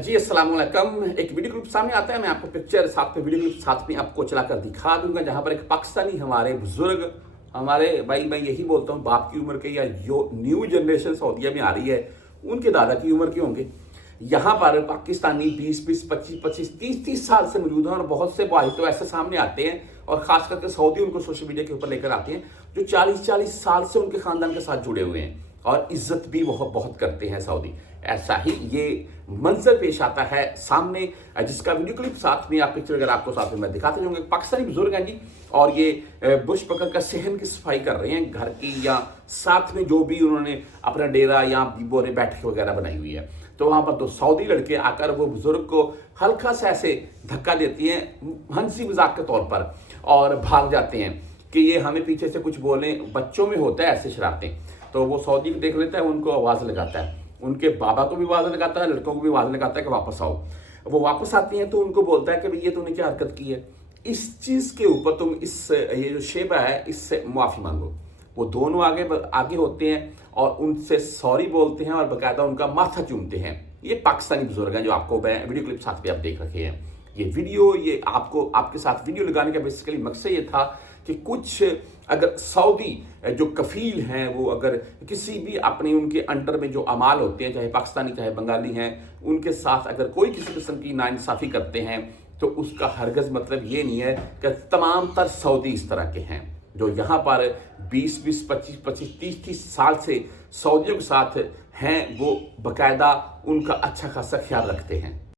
जी अस्सलाम वालेकुम। एक वीडियो क्लिप सामने आता है, मैं आपको पिक्चर साथ में वीडियो क्लिप साथ में आपको चलाकर दिखा दूंगा, जहां पर एक पाकिस्तानी हमारे बुजुर्ग, हमारे भाई मैं यही बोलता हूं बाप की उम्र के या जो न्यू जनरेशन सऊदीया में आ रही है उनके दादा की उम्र के होंगे। यहाँ पर पाकिस्तानी 20-20, 25-25, 30-30 साल से मौजूद हैं और बहुत से भाई तो ऐसे सामने आते हैं और खास करके सऊदी उनको सोशल मीडिया के ऊपर लेकर आते हैं जो 40-40 साल से उनके खानदान के साथ जुड़े हुए हैं और इज्जत भी बहुत बहुत करते हैं सऊदी। ऐसा ही ये मंजर पेश आता है सामने, जिसका वीडियो क्लिप साथ में आप पिक्चर अगर आपको साथ में मैं दिखाते जाऊंगा। पाकिस्तानी बुजुर्ग हैं जी और ये बुश पकड़ कर सहन की सफाई कर रहे हैं घर की, या साथ में जो भी उन्होंने अपना डेरा या बोरे बैठक वगैरह बनाई हुई है। तो वहां पर तो सऊदी लड़के आकर वो बुजुर्ग को हल्का सा ऐसे धक्का देती हैं हंसी मजाक के तौर पर और भाग जाते हैं कि ये हमें पीछे से कुछ बोले। बच्चों में होता है ऐसे शरारतें, तो वो सऊदी देख लेता है, उनको आवाज़ लगाता है, उनके बाबा को भी आवाज़ लगाता है, लड़कों को भी आवाज़ लगाता है कि वापस आओ। वो वापस आती हैं तो उनको बोलता है कि भाई ये तूने क्या हरकत की है, इस चीज़ के ऊपर तुम ये जो शेबा है इससे माफ़ी मांगो। वो दोनों आगे आगे होते हैं और उनसे सॉरी बोलते हैं और बाकायदा उनका माथा चूमते हैं। ये पाकिस्तानी बुजुर्ग हैं जो आपको वीडियो क्लिप साथ भी आप देख रखे हैं। ये वीडियो ये आपको आपके साथ वीडियो लगाने का बेसिकली मकसद ये था कि कुछ अगर सऊदी जो कफील हैं वो अगर किसी भी अपने उनके अंडर में जो अमाल होते हैं, चाहे पाकिस्तानी चाहे बंगाली हैं, उनके साथ अगर कोई किसी किस्म की नाइंसाफ़ी करते हैं तो उसका हरगज़ मतलब ये नहीं है कि तमाम तर सऊदी इस तरह के हैं जो यहाँ पर 20-20, 25-25, 30-30 साल से सऊदियों के साथ हैं। वो बाकायदा उनका अच्छा खासा ख्याल रखते हैं।